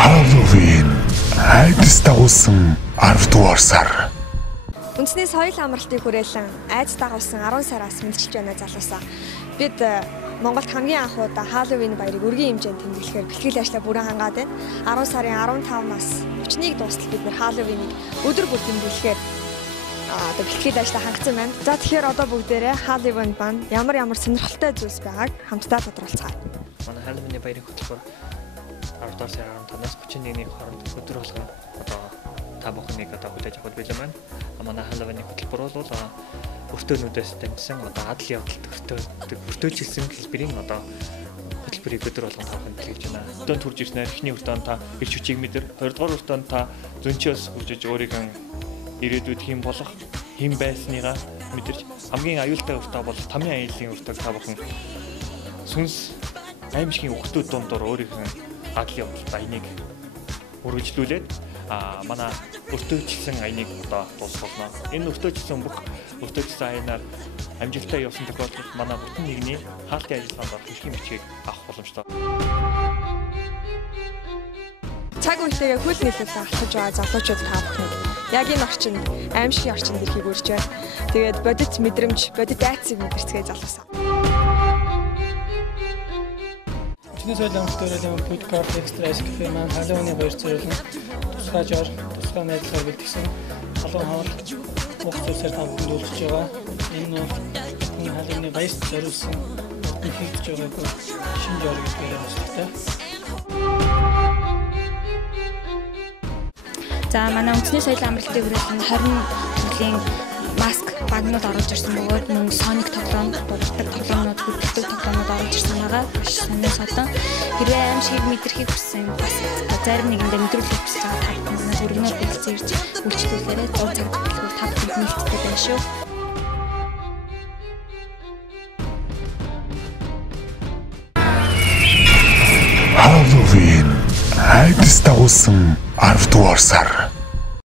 Halloween айдас дагуулсан 10 дугаар сар. Үндэсний соёл амралтыг хүрээлэн айдас дагуулсан 10 сараас мэдчилж байна залуусаа. Бид Монголд хамгийн анх удаа Halloween баярыг өргөн хэмжээнд тэмдэглэхээр бэлтгэл ажлаа бүрэн хангаад байна. 10 сарын 15-наас 31-г дуустал бид нэр Halloween-ыг өдөр бүр тэмдэглэхээр бэлтгэл ажлаа хангасан байна. За тэгэхээр одоо бүгдээрээ Halloween банд ямар сонирхолтой зүйлс байгааг хамтдаа тодорхойлцгаая. Манай Halloween-ийн баярын хөтөлбөр 10 дугаар сарын 15-наас 31-ний хооронд өдөр болгон одоо та бүхнийг одоо хүлээж авах байлаа маань. Манай Halloween-ийн хөтөлбөр бол өртөөнүүдээс дамжсан одоо адал явдалт өртөөжилсэн хэлбэрийн одоо хөтөлбөрийг өдөр болгон тавханд хэлж байна. Өртөөнд хурж ирснээр эхний өртөөнд та ирч хүчийг мэдэр, 2 дугаар өртөөнд та зөнчөөс хуржиж өөрийнхөө ирээдүйд хэн болох, хэн байсныгаа мэдэрч хамгийн аюултай өртөө бол тамийн аюулын өртөөг та бүхэн сүнс аимшигын өртөө дундор өөрийнхөө адал явдалт аяныг үргэлжлүүлээд манай өртөөжилсэн аяныг одоо дуусгана. Энэ өртөөжилсэн бүх өртөөжилсэн аянаар амжилттай явсан тохиолдолд манай бүтэн нэгний хаалтын ажиллагаанд орох эрхийн бичгийг авах боломжтой. Цаг үетэйгээ хөл нийлүүлэн алхаж байгаа залуучууд та бүхэнд яг энэ орчинд аимшигын орчинд ирэхийг урьж байна. Тэгээд бодит мэдрэмж, бодит айцыг мэдэрцгээе залуусаа. Үндэсний соёл амралтын подкаст экстра кафе маань Halloween-ийн баяр зориулсан тусгай жор, тусгай найдвараар бэлтгэсэн халуун хавар уг зүйлсээр та бүхэнд үйлчилж байгаа. Энэ нь Halloween-ийн баяр зориулсан хийгдэж байгаа шинэ жор гэдэг юм байна. За манай үндэсний соёл амралтын хүрээлэн 20 төрлийн маск багнууд оруулж ирсэн бөгөөд мөн Sonic тоглоом, дурддаг тоглоомнууд, хөдөлгөөн тоглоомнууд оруулж ирсэн байгаа. Маш сонирхолтой. Хэрвээ аимшигыг мэдрэхийг хүссэн бас зарим нэгэндээ мэдрүүлэх хүсэж байгаа та бүхэн өргөнөөр бэлдсэн ирж үйлчлүүлээрэй. 100 цаг төлөвлөгөө та бүхэнд нийлдэхтэй байна шүү. Halloween айдас дагуулсан 10 дугаар сар.